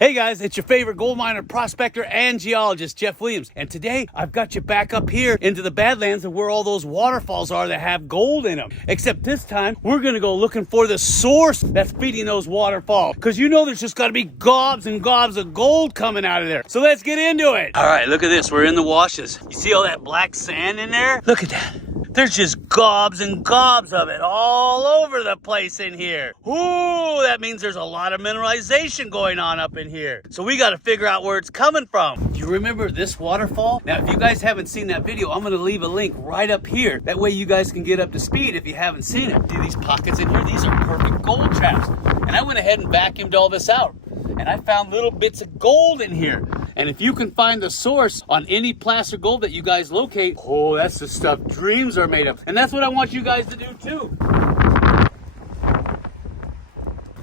Hey guys, it's your favorite gold miner, prospector, and geologist, Jeff Williams. And today, I've got you back up here into the Badlands of where all those waterfalls are that have gold in them. Except this time, we're gonna go looking for the source that's feeding those waterfalls. Because you know there's just gotta be gobs and gobs of gold coming out of there. So let's get into it. All right, look at this, we're in the washes. You see all that black sand in there? Look at that. There's just gobs and gobs of it all over the place in here. Ooh, that means there's a lot of mineralization going on up in here. So we got to figure out where it's coming from. Do you remember this waterfall? Now, if you guys haven't seen that video, I'm going to leave a link right up here. That way you guys can get up to speed if you haven't seen it. See these pockets in here? These are perfect gold traps. And I went ahead and vacuumed all this out. And I found little bits of gold in here. And if you can find the source on any placer gold that you guys locate, oh, that's the stuff dreams are made of. And that's what I want you guys to do too.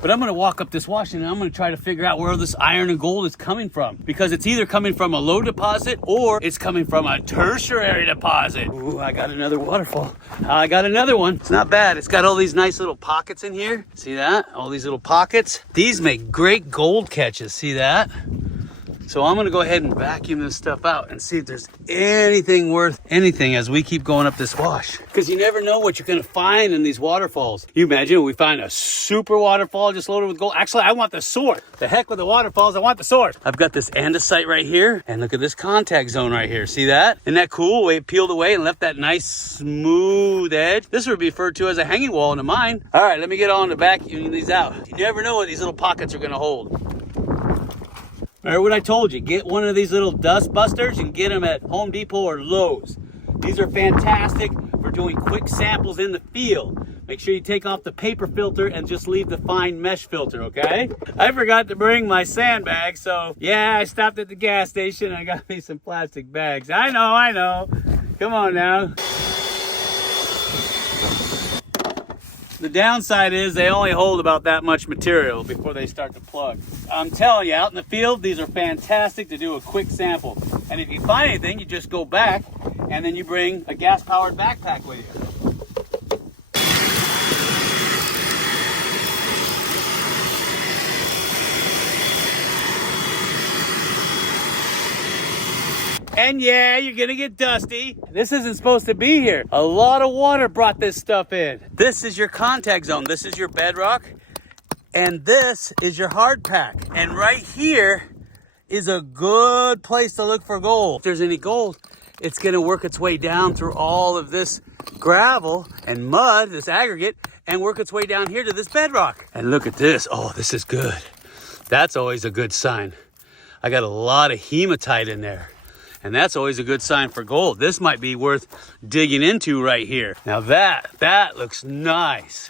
But I'm gonna walk up this wash and I'm gonna try to figure out where this iron and gold is coming from. Because it's either coming from a Lode deposit or it's coming from a tertiary deposit. Ooh, I got another waterfall. I got another one. It's not bad. It's got all these nice little pockets in here. See that? All these little pockets. These make great gold catches. See that? So I'm gonna go ahead and vacuum this stuff out and see if there's anything worth anything as we keep going up this wash. Because you never know what you're gonna find in these waterfalls. You imagine we find a super waterfall just loaded with gold. Actually, I want the source. The heck with the waterfalls, I want the source. I've got this andesite right here, and look at this contact zone right here. See that? Isn't that cool? The way it peeled away and left that nice smooth edge. This would be referred to as a hanging wall in a mine. All right, let me get on to vacuuming these out. You never know what these little pockets are gonna hold. Remember what I told you, get one of these little dust busters and get them at Home Depot or Lowe's. These are fantastic for doing quick samples in the field. Make sure you take off the paper filter and just leave the fine mesh filter, okay? I forgot to bring my sandbag, so yeah, I stopped at the gas station and I got me some plastic bags. I know. Come on now. The downside is they only hold about that much material before they start to plug. I'm telling you, out in the field, these are fantastic to do a quick sample. And if you find anything, you just go back and then you bring a gas-powered backpack with you. And yeah, you're gonna get dusty. This isn't supposed to be here. A lot of water brought this stuff in. This is your contact zone. This is your bedrock. And this is your hard pack. And right here is a good place to look for gold. If there's any gold, it's gonna work its way down through all of this gravel and mud, this aggregate, and work its way down here to this bedrock. And look at this. Oh, this is good. That's always a good sign. I got a lot of hematite in there. And that's always a good sign for gold. This might be worth digging into right here. Now that looks nice.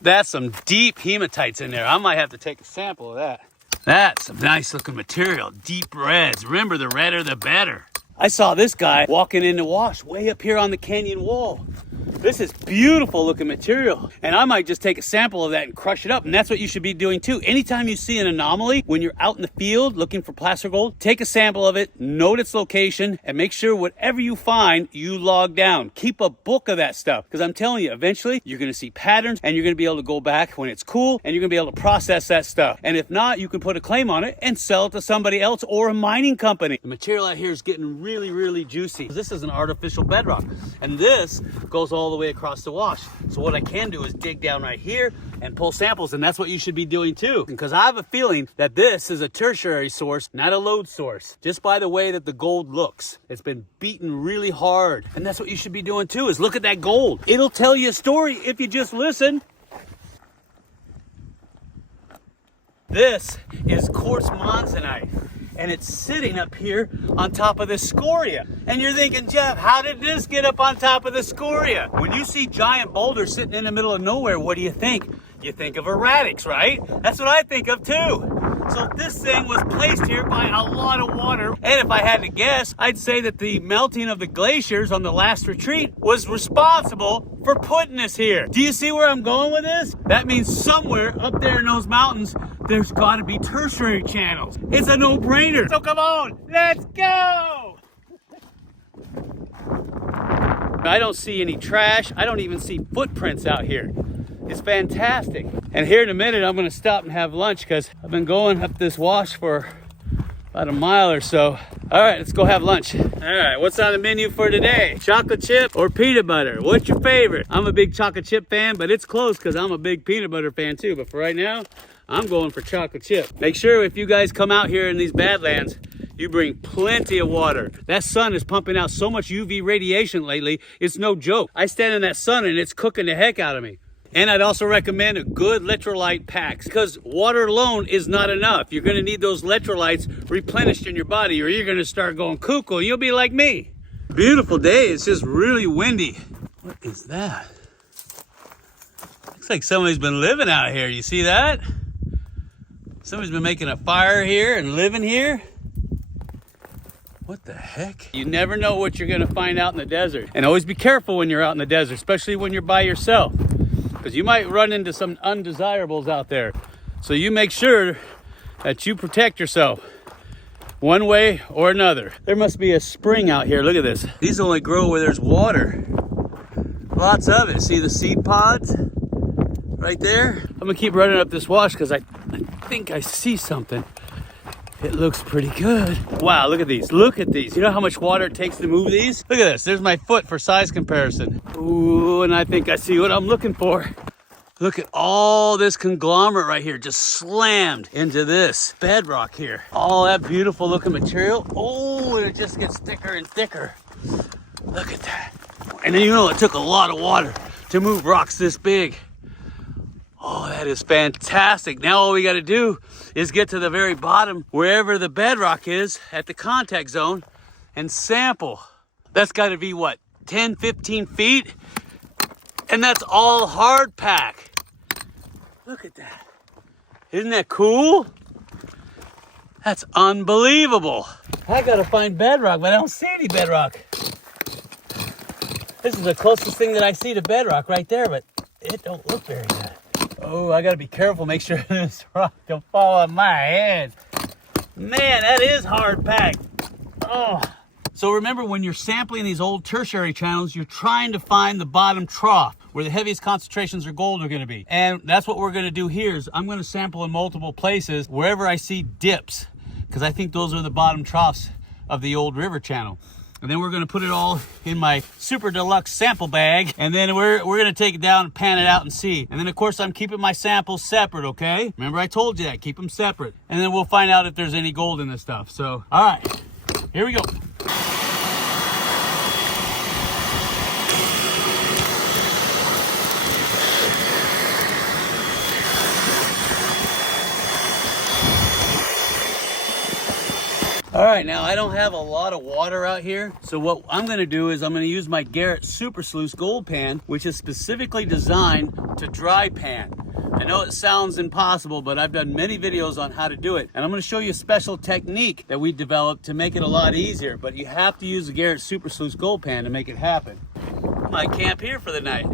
That's some deep hematites in there. I might have to take a sample of that. That's some nice looking material, deep reds. Remember, the redder the better. I saw this guy walking in the wash way up here on the canyon wall. This is beautiful looking material. And I might just take a sample of that and crush it up. And that's what you should be doing too. Anytime you see an anomaly, when you're out in the field looking for placer gold, take a sample of it, note its location, and make sure whatever you find, you log down. Keep a book of that stuff. Because I'm telling you, eventually, you're going to see patterns and you're going to be able to go back when it's cool and you're going to be able to process that stuff. And if not, you can put a claim on it and sell it to somebody else or a mining company. The material out here is getting really, really juicy. This is an artificial bedrock. And this goes all the way across the wash. So what I can do is dig down right here and pull samples, and that's what you should be doing too. Because I have a feeling that this is a tertiary source, not a Lode source. Just by the way that the gold looks. It's been beaten really hard. And that's what you should be doing too, is look at that gold. It'll tell you a story if you just listen. This is quartz monzonite. And it's sitting up here on top of the scoria. And you're thinking, Jeff, how did this get up on top of the scoria? When you see giant boulders sitting in the middle of nowhere, what do you think? You think of erratics, right? That's what I think of too. So this thing was placed here by a lot of water. And if I had to guess, I'd say that the melting of the glaciers on the last retreat was responsible for putting this here. Do you see where I'm going with this? That means somewhere up there in those mountains, there's gotta be tertiary channels. It's a no-brainer. So come on, let's go! I don't see any trash. I don't even see footprints out here. is fantastic. And here in a minute, I'm gonna stop and have lunch because I've been going up this wash for about a mile or so. All right, let's go have lunch. All right, what's on the menu for today? Chocolate chip or peanut butter? What's your favorite? I'm a big chocolate chip fan, but it's close because I'm a big peanut butter fan too. But for right now, I'm going for chocolate chip. Make sure if you guys come out here in these Badlands, you bring plenty of water. That sun is pumping out so much UV radiation lately, it's no joke. I stand in that sun and it's cooking the heck out of me. And I'd also recommend a good electrolyte pack because water alone is not enough. You're gonna need those electrolytes replenished in your body or you're gonna start going cuckoo. You'll be like me. Beautiful day, it's just really windy. What is that? Looks like somebody's been living out here, you see that? Somebody's been making a fire here and living here. What the heck? You never know what you're gonna find out in the desert. And always be careful when you're out in the desert, especially when you're by yourself, because you might run into some undesirables out there. So you make sure that you protect yourself one way or another. There must be a spring out here. Look at this. These only grow where there's water. Lots of it. See the seed pods right there? I'm gonna keep running up this wash because I think I see something. It looks pretty good. Wow, look at these. Look at these. You know how much water it takes to move these? Look at this. There's my foot for size comparison. Ooh, and I think I see what I'm looking for. Look at all this conglomerate right here just slammed into this bedrock here. All that beautiful looking material. Oh, and it just gets thicker and thicker. Look at that. And then you know it took a lot of water to move rocks this big. Oh, that is fantastic. Now all we got to do is get to the very bottom, wherever the bedrock is at the contact zone, and sample. That's got to be what, 10, 15 feet? And that's all hard pack. Look at that. Isn't that cool? That's unbelievable. I got to find bedrock, but I don't see any bedrock. This is the closest thing that I see to bedrock right there, but it don't look very good. Oh, I gotta be careful, make sure this rock don't fall on my head. Man, that is hard packed. Oh. So remember, when you're sampling these old tertiary channels, you're trying to find the bottom trough where the heaviest concentrations of gold are gonna be. And that's what we're gonna do here is I'm gonna sample in multiple places wherever I see dips, because I think those are the bottom troughs of the old river channel. And then we're gonna put it all in my super deluxe sample bag. And then we're gonna take it down and pan it out and see. And then of course I'm keeping my samples separate, okay? Remember I told you that, keep them separate. And then we'll find out if there's any gold in this stuff. So, all right, here we go. All right, now I don't have a lot of water out here, so what I'm gonna do is I'm gonna use my Garrett Super Sluice Gold Pan, which is specifically designed to dry pan. I know it sounds impossible, but I've done many videos on how to do it, and I'm gonna show you a special technique that we developed to make it a lot easier, but you have to use the Garrett Super Sluice Gold Pan to make it happen. I might camp here for the night.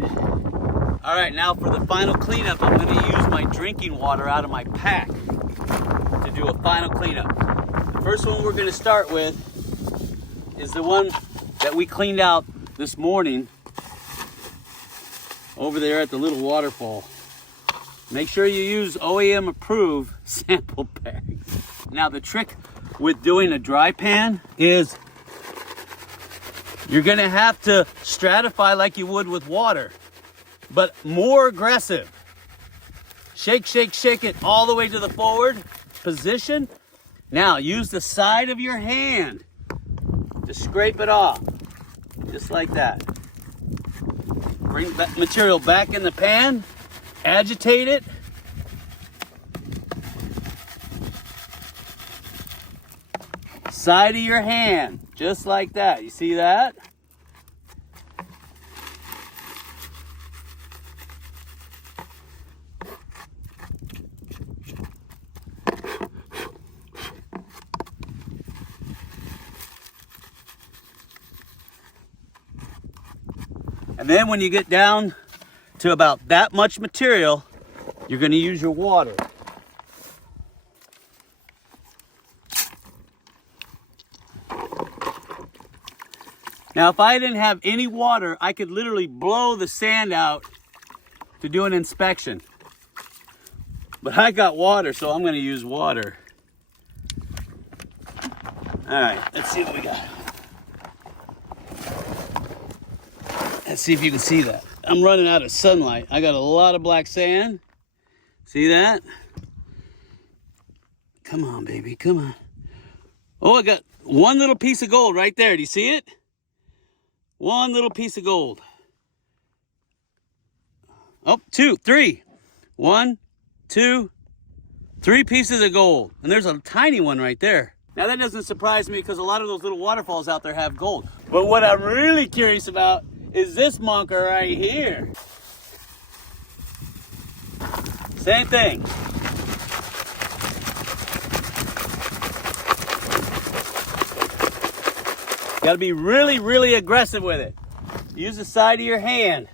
All right, now for the final cleanup, I'm gonna use my drinking water out of my pack to do a final cleanup. First one we're going to start with is the one that we cleaned out this morning over there at the little waterfall. Make sure you use OEM approved sample bags. Now the trick with doing a dry pan is you're going to have to stratify like you would with water, but more aggressive. Shake, shake, shake it all the way to the forward position. Now use the side of your hand to scrape it off, just like that. Bring that material back in the pan, agitate it. Side of your hand, just like that. You see that? And then when you get down to about that much material, you're going to use your water. Now, if I didn't have any water, I could literally blow the sand out to do an inspection. But I got water, so I'm gonna use water. All right, let's see what we got. Let's see if you can see that. I'm running out of sunlight. I got a lot of black sand. See that? Come on, baby, come on. Oh, I got one little piece of gold right there. Do you see it? One little piece of gold. Oh, two, three. 1, 2, 3 pieces of gold. And there's a tiny one right there. Now that doesn't surprise me because a lot of those little waterfalls out there have gold. But what I'm really curious about is this monker right here. Same thing. Got to be really, really aggressive with it. Use the side of your hand.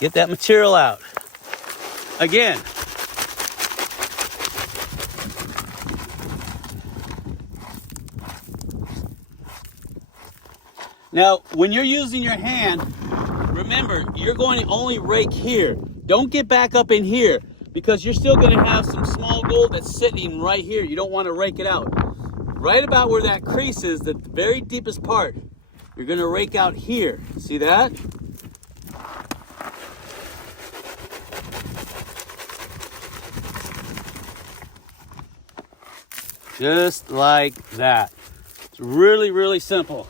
Get that material out. Again. Now, when you're using your hand, remember, you're going to only rake here. Don't get back up in here because you're still going to have some small gold that's sitting right here. You don't want to rake it out. Right about where that crease is, the very deepest part, you're going to rake out here. See that? Just like that. It's really, really simple.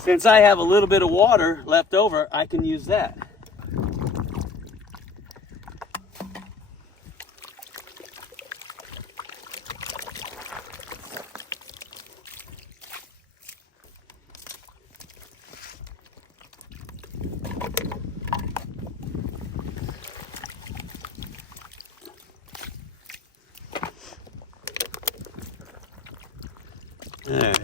Since I have a little bit of water left over, I can use that. All right.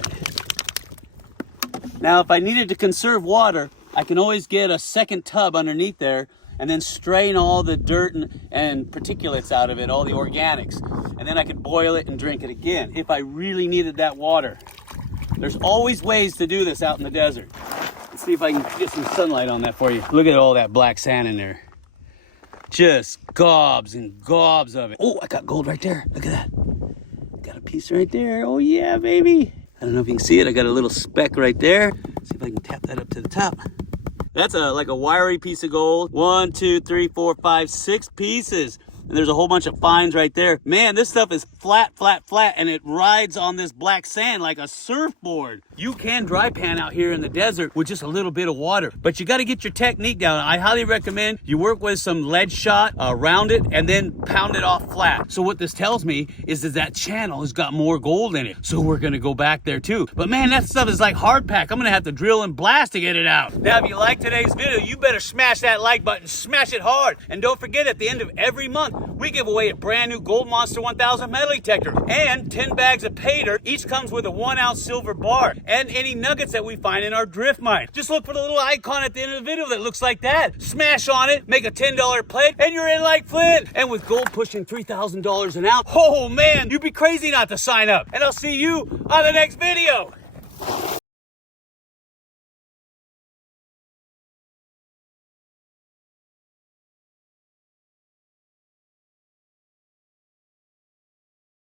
Now, if I needed to conserve water, I can always get a second tub underneath there and then strain all the dirt and particulates out of it, all the organics. And then I could boil it and drink it again if I really needed that water. There's always ways to do this out in the desert. Let's see if I can get some sunlight on that for you. Look at all that black sand in there. Just gobs and gobs of it. Oh, I got gold right there. Look at that. Got a piece right there. Oh yeah, baby. I don't know if you can see it. I got a little speck right there. Let's see if I can tap that up to the top. That's like a wiry piece of gold. 1, 2, 3, 4, 5, 6 pieces. And there's a whole bunch of fines right there. Man, this stuff is flat, flat, flat, and it rides on this black sand like a surfboard. You can dry pan out here in the desert with just a little bit of water, but you got to get your technique down. I highly recommend you work with some lead shot around it and then pound it off flat. So what this tells me is that channel has got more gold in it. So we're going to go back there too. But man, that stuff is like hard pack. I'm going to have to drill and blast to get it out. Now, if you like today's video, you better smash that like button, smash it hard. And don't forget, at the end of every month, we give away a brand new Gold Monster 1000 metal detector and 10 bags of pay dirt. Each comes with a 1-ounce silver bar and any nuggets that we find in our drift mine. Just look for the little icon at the end of the video that looks like that. Smash on it, make a $10 pledge, and you're in like Flint. And with gold pushing $3,000 an ounce, oh man, you'd be crazy not to sign up. And I'll see you on the next video.